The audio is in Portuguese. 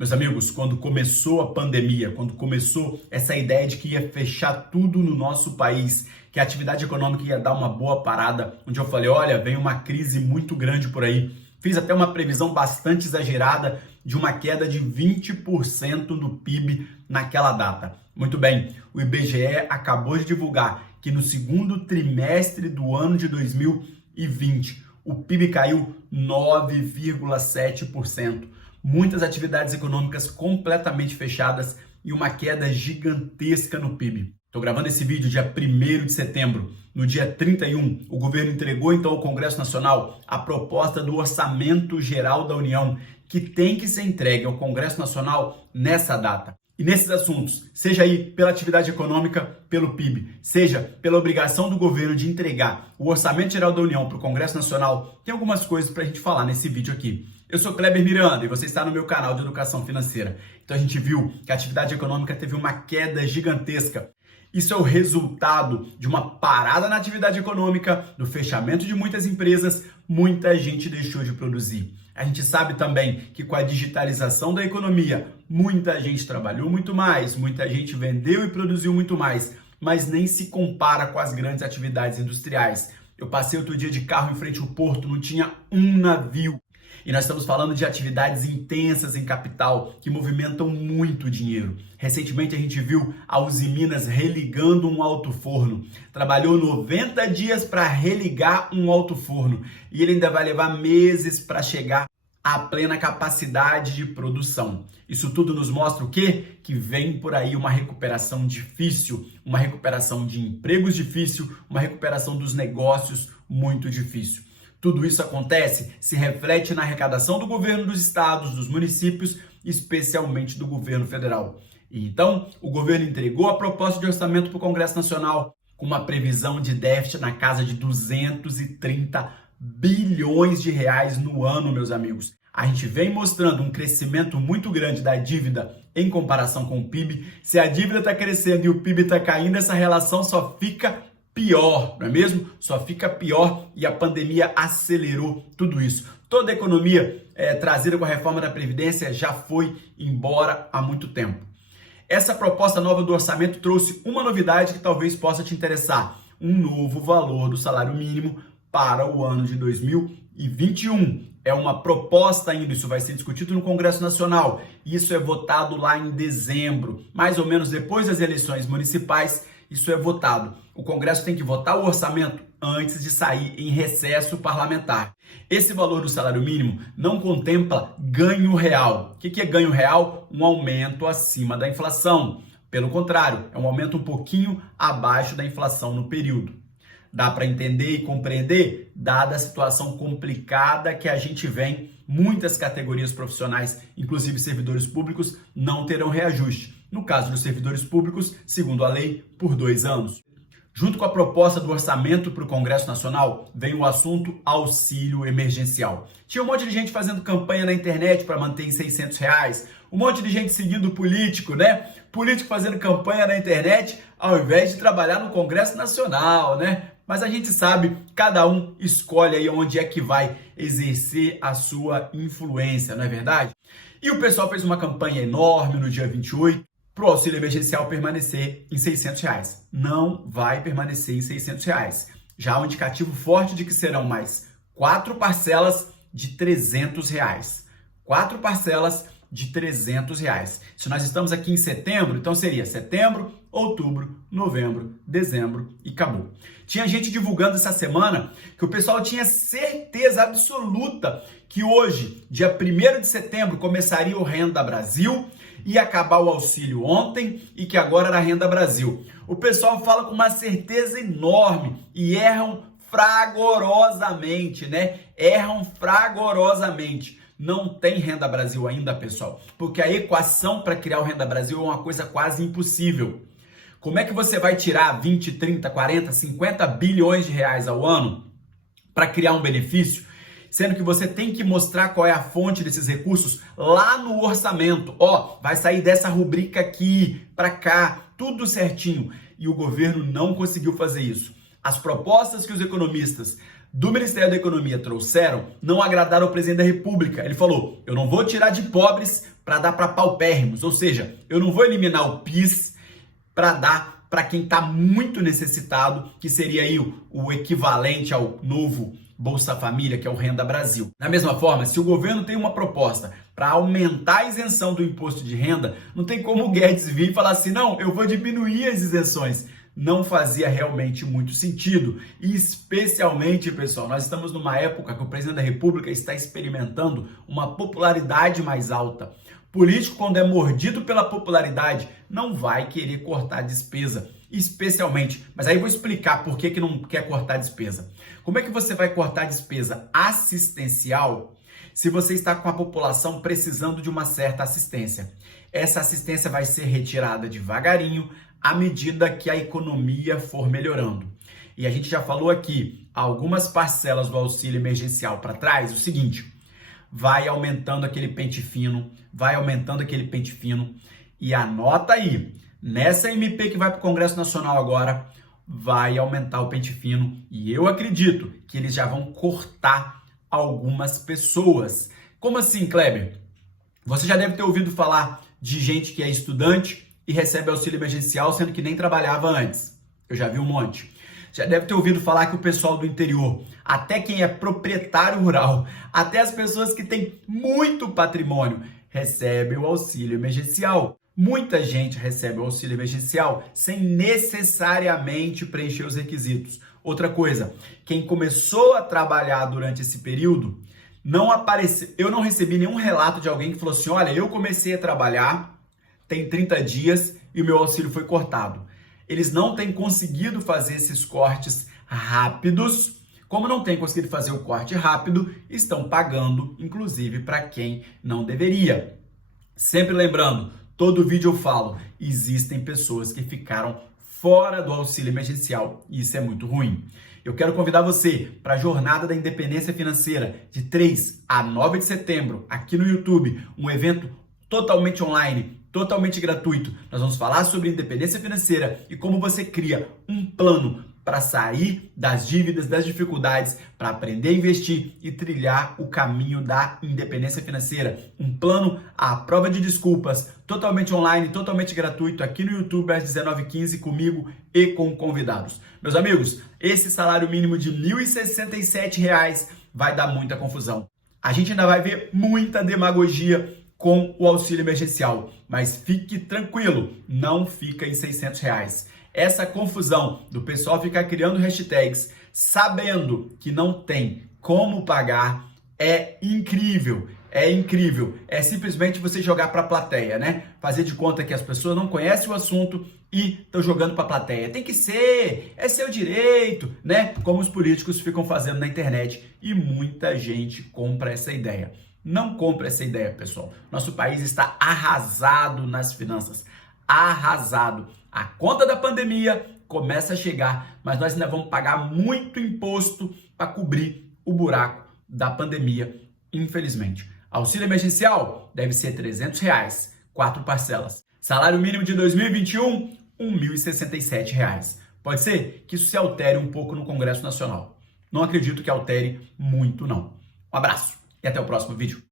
Meus amigos, quando começou a pandemia, quando começou essa ideia de que ia fechar tudo no nosso país, que a atividade econômica ia dar uma boa parada, onde eu falei, olha, vem uma crise muito grande por aí. Fiz até uma previsão bastante exagerada de uma queda de 20% do PIB naquela data. Muito bem, o IBGE acabou de divulgar que no segundo trimestre do ano de 2020, o PIB caiu 9,7%. Muitas atividades econômicas completamente fechadas e uma queda gigantesca no PIB. Estou gravando esse vídeo dia 1º de setembro. No dia 31, o governo entregou então ao Congresso Nacional a proposta do Orçamento Geral da União, que tem que ser entregue ao Congresso Nacional nessa data. E nesses assuntos, seja aí pela atividade econômica, pelo PIB, seja pela obrigação do governo de entregar o Orçamento Geral da União para o Congresso Nacional, tem algumas coisas para a gente falar nesse vídeo aqui. Eu sou Kleber Miranda e você está no meu canal de Educação Financeira. Então a gente viu que a atividade econômica teve uma queda gigantesca. Isso é o resultado de uma parada na atividade econômica, do fechamento de muitas empresas, muita gente deixou de produzir. A gente sabe também que com a digitalização da economia, muita gente trabalhou muito mais, muita gente vendeu e produziu muito mais, mas nem se compara com as grandes atividades industriais. Eu passei outro dia de carro em frente ao porto, não tinha um navio. E nós estamos falando de atividades intensas em capital que movimentam muito dinheiro. Recentemente a gente viu a Uzi Minas religando um alto-forno. Trabalhou 90 dias para religar um alto-forno e ele ainda vai levar meses para chegar à plena capacidade de produção. Isso tudo nos mostra o quê? Que vem por aí uma recuperação difícil, uma recuperação de empregos difícil, uma recuperação dos negócios muito difícil. Tudo isso acontece, se reflete na arrecadação do governo dos estados, dos municípios, especialmente do governo federal. E então, o governo entregou a proposta de orçamento para o Congresso Nacional com uma previsão de déficit na casa de 230 bilhões de reais no ano, meus amigos. A gente vem mostrando um crescimento muito grande da dívida em comparação com o PIB. Se a dívida está crescendo e o PIB está caindo, essa relação só fica pior, não é mesmo? Só fica pior e a pandemia acelerou tudo isso. Toda a economia trazida com a reforma da Previdência já foi embora há muito tempo. Essa proposta nova do orçamento trouxe uma novidade que talvez possa te interessar: um novo valor do salário mínimo para o ano de 2021. É uma proposta ainda, isso vai ser discutido no Congresso Nacional. Isso é votado lá em dezembro, mais ou menos depois das eleições municipais. Isso é votado. O Congresso tem que votar o orçamento antes de sair em recesso parlamentar. Esse valor do salário mínimo não contempla ganho real. O que é ganho real? Um aumento acima da inflação. Pelo contrário, é um aumento um pouquinho abaixo da inflação no período. Dá para entender e compreender, dada a situação complicada que a gente vem, muitas categorias profissionais, inclusive servidores públicos, não terão reajuste. No caso dos servidores públicos, segundo a lei, por 2 anos. Junto com a proposta do orçamento para o Congresso Nacional, vem o assunto auxílio emergencial. Tinha um monte de gente fazendo campanha na internet para manter em R$600, um monte de gente seguindo político, né? Político fazendo campanha na internet ao invés de trabalhar no Congresso Nacional, né? Mas a gente sabe, cada um escolhe aí onde é que vai exercer a sua influência, não é verdade? E o pessoal fez uma campanha enorme no dia 28, para o auxílio emergencial permanecer em R$600. Não vai permanecer em R$600. Já há um indicativo forte de que serão mais 4 parcelas de R$300. 4 parcelas de R$300. Se nós estamos aqui em setembro, então seria setembro, outubro, novembro, dezembro e acabou. Tinha gente divulgando essa semana que o pessoal tinha certeza absoluta que hoje, dia 1º de setembro, começaria o Renda Brasil, ia acabar o auxílio ontem e que agora era a Renda Brasil. O pessoal fala com uma certeza enorme e erram fragorosamente, né? Erram fragorosamente. Não tem Renda Brasil ainda, pessoal, porque a equação para criar o Renda Brasil é uma coisa quase impossível. Como é que você vai tirar 20, 30, 40, 50 bilhões de reais ao ano para criar um benefício, sendo que você tem que mostrar qual é a fonte desses recursos lá no orçamento? Vai sair dessa rubrica aqui, para cá, tudo certinho. E o governo não conseguiu fazer isso. As propostas que os economistas do Ministério da Economia trouxeram não agradaram ao presidente da República. Ele falou: eu não vou tirar de pobres para dar para paupérrimos, ou seja, eu não vou eliminar o PIS para dar para quem está muito necessitado, que seria aí o equivalente ao novo Bolsa Família, que é o Renda Brasil. Da mesma forma, se o governo tem uma proposta para aumentar a isenção do imposto de renda, não tem como o Guedes vir e falar assim, não, eu vou diminuir as isenções. Não fazia realmente muito sentido. E especialmente, pessoal, nós estamos numa época que o presidente da República está experimentando uma popularidade mais alta. Político, quando é mordido pela popularidade, não vai querer cortar despesa, especialmente. Mas aí eu vou explicar por que não quer cortar despesa. Como é que você vai cortar despesa assistencial se você está com a população precisando de uma certa assistência? Essa assistência vai ser retirada devagarinho à medida que a economia for melhorando. E a gente já falou aqui, algumas parcelas do auxílio emergencial para trás, o seguinte, vai aumentando aquele pente fino, e anota aí, nessa MP que vai para o Congresso Nacional agora, vai aumentar o pente fino, e eu acredito que eles já vão cortar algumas pessoas. Como assim, Kleber? Você já deve ter ouvido falar de gente que é estudante e recebe auxílio emergencial, sendo que nem trabalhava antes. Eu já vi um monte. Já deve ter ouvido falar que o pessoal do interior, até quem é proprietário rural, até as pessoas que têm muito patrimônio, recebem o auxílio emergencial. Muita gente recebe o auxílio emergencial sem necessariamente preencher os requisitos. Outra coisa, quem começou a trabalhar durante esse período, não apareceu. Eu não recebi nenhum relato de alguém que falou assim, olha, eu comecei a trabalhar, tem 30 dias e o meu auxílio foi cortado. Eles não têm conseguido fazer esses cortes rápidos. Como não têm conseguido fazer o corte rápido, estão pagando, inclusive, para quem não deveria. Sempre lembrando, todo vídeo eu falo, existem pessoas que ficaram fora do auxílio emergencial e isso é muito ruim. Eu quero convidar você para a Jornada da Independência Financeira, de 3 a 9 de setembro, aqui no YouTube, um evento totalmente online, totalmente gratuito. Nós vamos falar sobre independência financeira e como você cria um plano para sair das dívidas, das dificuldades, para aprender a investir e trilhar o caminho da independência financeira. Um plano à prova de desculpas, totalmente online, totalmente gratuito, aqui no YouTube às 19h15 comigo e com convidados. Meus amigos, esse salário mínimo de R$ 1.067 vai dar muita confusão. A gente ainda vai ver muita demagogia com o auxílio emergencial, mas fique tranquilo, não fica em R$600. Essa confusão do pessoal ficar criando hashtags sabendo que não tem como pagar é incrível, é simplesmente você jogar para a plateia, né? Fazer de conta que as pessoas não conhecem o assunto e estão jogando para a plateia. Tem que ser, é seu direito, né? Como os políticos ficam fazendo na internet e muita gente compra essa ideia. Não compre essa ideia, pessoal. Nosso país está arrasado nas finanças. Arrasado. A conta da pandemia começa a chegar, mas nós ainda vamos pagar muito imposto para cobrir o buraco da pandemia, infelizmente. Auxílio emergencial deve ser R$300, 4 parcelas. Salário mínimo de 2021, R$ 1.067. Pode ser que isso se altere um pouco no Congresso Nacional. Não acredito que altere muito, não. Um abraço e até o próximo vídeo.